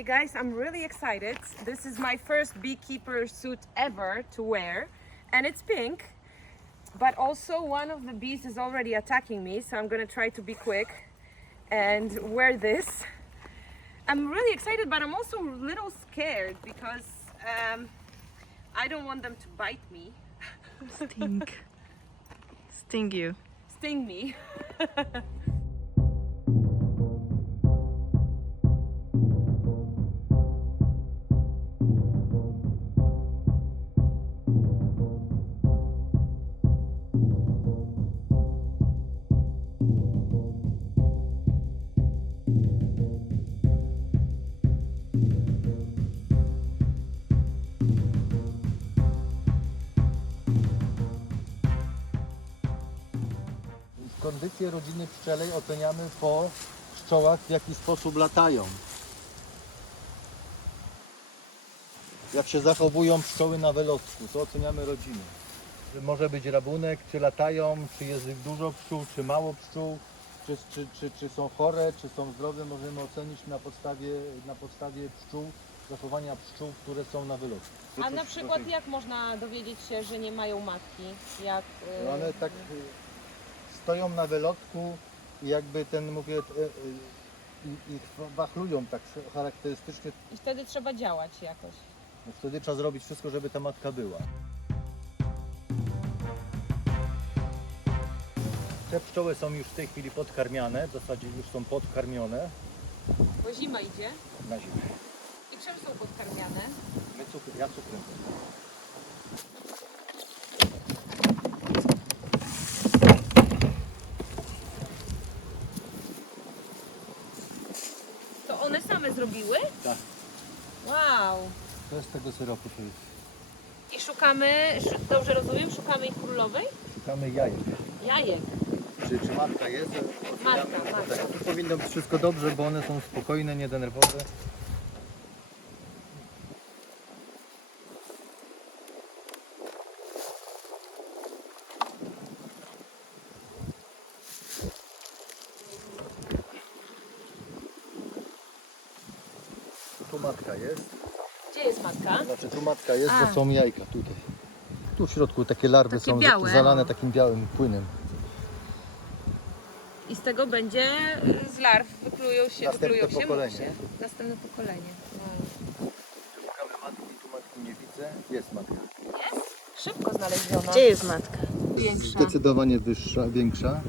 Hey guys, I'm really excited. This is my first beekeeper suit ever to wear, and it's pink. But also one of the bees is already attacking me, so I'm gonna try to be quick and wear this. I'm really excited, but I'm also a little scared because I don't want them to bite me. Sting you. Sting me. Kondycję rodziny pszczelej oceniamy po pszczołach, w jaki sposób latają. Jak się zachowują pszczoły na wylotku, to oceniamy rodzinę. Może być rabunek, czy latają, czy jest dużo pszczół, czy mało pszczół, czy są chore, czy są zdrowe. Możemy ocenić na podstawie pszczół, zachowania pszczół, które są na wylotku. A na przykład jak można dowiedzieć się, że nie mają matki? Jak, No one tak stoją na wylotku i jakby ich wachlują tak charakterystycznie. I wtedy trzeba działać jakoś. No wtedy trzeba zrobić wszystko, żeby ta matka była. Te pszczoły są już w tej chwili podkarmiane, w zasadzie już są podkarmione Bo zima idzie. na zimę. I czym są podkarmiane? Ja cukrem. To one same zrobiły? Tak. Wow. To jest tego syropu, to jest. I szukamy, dobrze rozumiem, szukamy ich królowej? Szukamy jajek. Jajek. Czy matka jest? Matka. Tak, tu powinno być wszystko dobrze, bo one są spokojne, niedenerwowe. Tu matka jest. Gdzie jest matka? Znaczy tu matka jest, A. bo są jajka tutaj. Tu w środku takie larwy Takie są białe. zalane takim białym płynem. I z tego będzie z larw Następne pokolenie. musie. Następne pokolenie. Wow. Szukamy matki, tu matki nie widzę. Jest matka. Jest? Szybko znaleziono. Gdzie jest matka? Większa. Zdecydowanie wyższa, większa.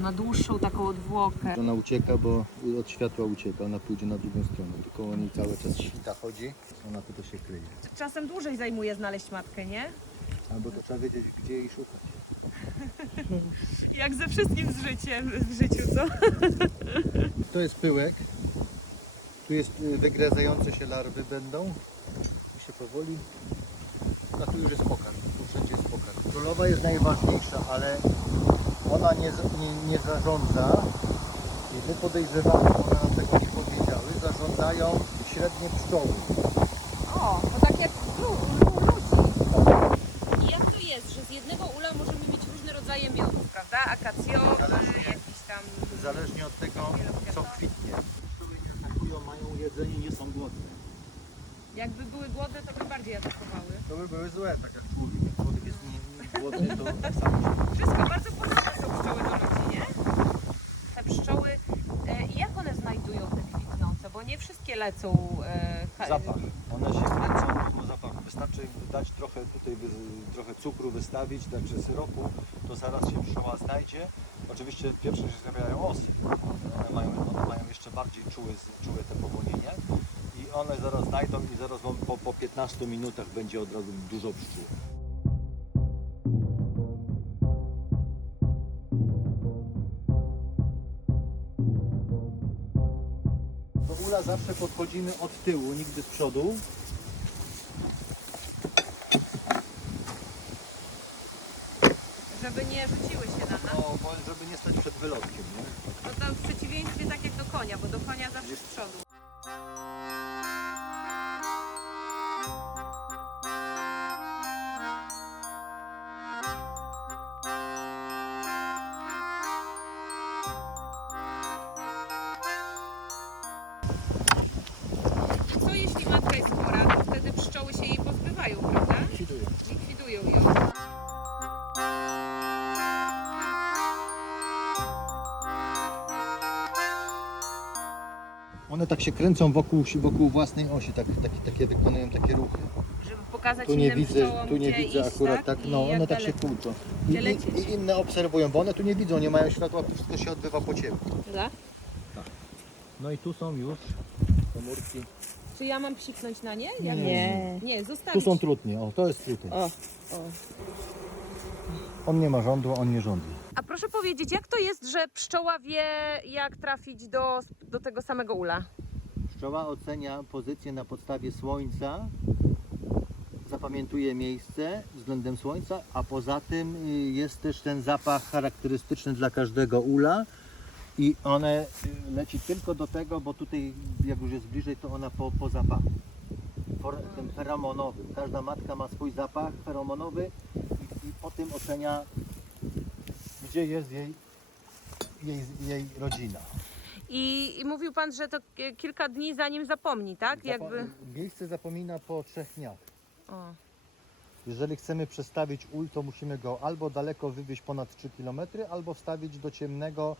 Ma dłuższą taką odwłokę. Ona ucieka, bo od światła ucieka. Ona pójdzie na drugą stronę. Tylko o niej cały czas świta chodzi. Ona tu to się kryje. Czasem dłużej zajmuje znaleźć matkę, nie? Albo to trzeba wiedzieć, gdzie jej szukać. Jak ze wszystkim w życiu, co? To jest pyłek. Tu jest wygryzające się larwy będą. Tu się powoli. A tu już jest pokarm. Tu wszędzie jest pokarm. Królowa jest najważniejsza, ale ona nie zarządza. I my podejrzewamy, one nam tego nie powiedziały, zarządzają średnie pszczoły. O, to tak jak ludzi. I jak to jest, że z jednego ula możemy mieć różne rodzaje miodów, prawda? Akacjowy, jakiś tam... Zależnie od tego, co kwitnie. Pszczoły nie atakują, mają jedzenie, nie są głodne. Jakby były głodne, to by bardziej atakowały. To by były złe, tak jak człowiek. Jak człowiek jest głodny, to tak samo się. Wszystko bardzo podobne są pszczoły do ludzi, nie? Te pszczoły, jak one znajdują te kwitnące? Bo nie wszystkie lecą... Zapach. One się kręcą po zapachu. Wystarczy dać trochę tutaj trochę cukru wystawić, także syropu, to zaraz się pszczoła znajdzie. Oczywiście pierwsze się zjawiają osy. One mają jeszcze bardziej czułe te powonienie. I one zaraz znajdą i zaraz po 15 minutach będzie od razu dużo pszczół. Do ula zawsze podchodzimy od tyłu, nigdy z przodu. Żeby nie rzuciły się na nas. No, bo żeby nie stać przed wylotkiem, nie? No to w przeciwieństwie tak jak do konia, bo do konia zawsze z przodu. tak się kręcą wokół własnej osi, takie wykonują takie ruchy. Żeby pokazać Tu nie innym widzę, pszczołom, tu nie gdzie widzę iść, akurat tak? tak, I no jak one tak się dalej. kłócą. Gdzie lecieć. I inne obserwują, bo one tu nie widzą, nie mają światła, to wszystko się odbywa po ciemku. Prawda? No i tu są już komórki. Czy ja mam psiknąć na nie? Nie. Nie, zostawić. Tu są trutnie, o to jest trutnie. O, On nie ma żądła, on nie żądli. A proszę powiedzieć, jak to jest, że pszczoła wie, jak trafić do tego samego ula? Pszczoła ocenia pozycję na podstawie słońca, zapamiętuje miejsce względem słońca, a poza tym jest też ten zapach charakterystyczny dla każdego ula i one leci tylko do tego, bo tutaj jak już jest bliżej, to ona po zapachu, tym feromonowym. Każda matka ma swój zapach feromonowy i po tym ocenia, gdzie jest jej rodzina. I mówił Pan, że to kilka dni zanim zapomni, tak? Miejsce zapomina po 3 dniach. O. Jeżeli chcemy przestawić ul, to musimy go albo daleko wywieźć ponad 3 km, albo wstawić do ciemnego,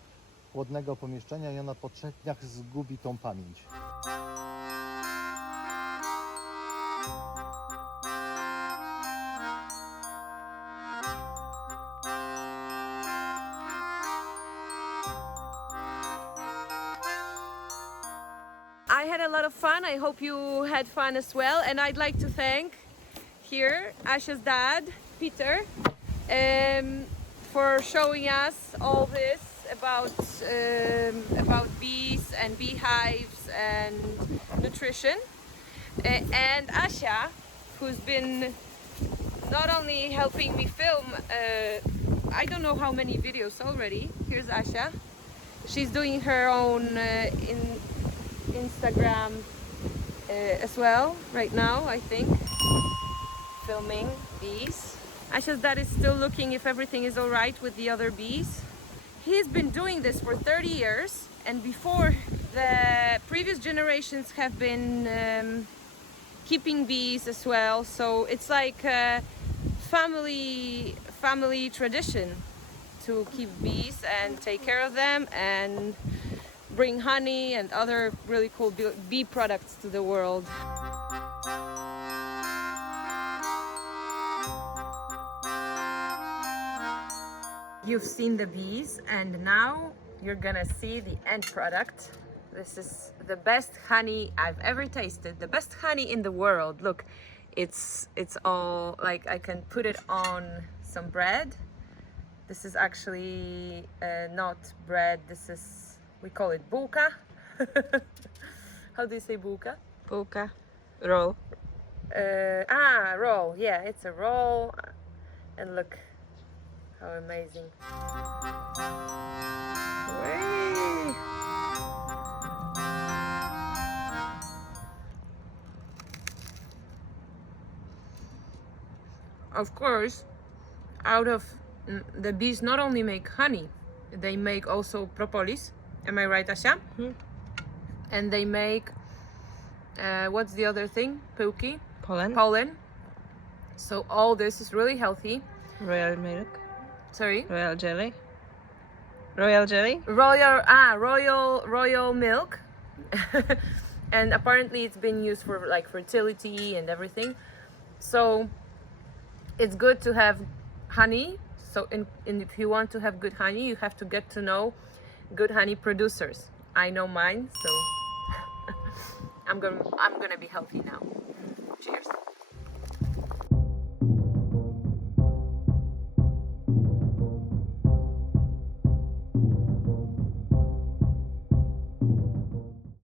chłodnego pomieszczenia i ona po 3 dniach zgubi tą pamięć. I had a lot of fun. I hope you had fun as well. And I'd like to thank here Asia's dad, Peter, for showing us all this about bees and beehives and nutrition. And Asha, who's been not only helping me film, I don't know how many videos already. Here's Asha. She's doing her own Instagram as well right now, I think, filming bees. Asha's dad is still looking if everything is all right with the other bees. He's been doing this for 30 years, and before, the previous generations have been keeping bees as well, so it's like a family tradition to keep bees and take care of them and bring honey and other really cool bee products to the world. You've seen the bees and now you're gonna see the end product. This is the best honey I've ever tasted, the best honey in the world. Look, it's all like I can put it on some bread. This is actually not bread, this is, we call it bułka. How do you say bułka? bułka, roll. Roll, yeah, it's a roll. And look how amazing. Whee! Of course, out of the bees not only make honey, they make also propolis. Am I right, Asia? Mhm. And they make what's the other thing? Pyłki, Pollen, So all this is really healthy. royal milk, Sorry, royal jelly. Royal jelly? royal milk. And apparently it's been used for like fertility and everything. So it's good to have honey. So if you want to have good honey, you have to get to know good honey producers. I know mine, so I'm gonna be healthy now.